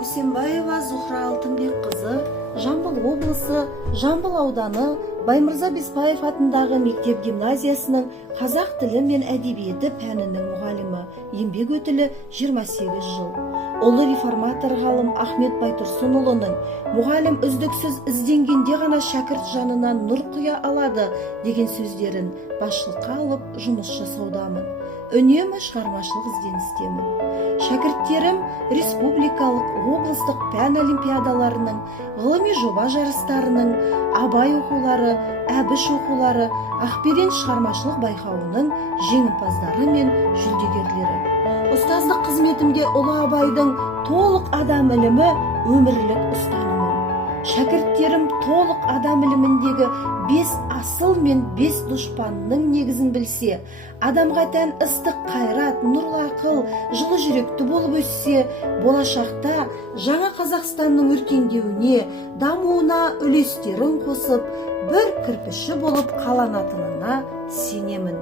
Усенбаева Зухра Алтынбек қызы Жамбыл облысы, Жамбыл ауданы Баймырза Беспаев атындағы мектеп гимназиясының қазақ тілі мен әдебиеті пәнінің мұғалімі, еңбек өтілі 28 жыл. Ұлы реформатор ғалым Ахмет Байтұрсынұлының мұғалім үздіксіз ізденгенде ғана шәкірт жанынан нұр құя алады деген сөздерін басшылыққа алып жұмыс жасаудамын. Үнемі шығармашылық ізденістемін. Шәкірттерім республикалық, облыстық пән олимпиадаларының, ғылыми жоба жарыстарының, Абай оқулары, Әбіш оқулары, Ақберен шығармашылық байқауының жеңімпаздары мен жүлдегерлері. Ұстаздық қызметімде Ұлы Абайдың толық адам ілімі өмірлік ұстанымым. Шәкірттерім толық адам іліміндегі 5 асыл мен 5 дұшпанның негізін білсе, адамға тән ыстық қайрат, нұрлы ақыл, жылы жүректі болып өссе, болашақта жаңа Қазақстанның өркендеуіне, дамуына үлестерін қосып, бір кірпіші болып қаланатынына сенемін.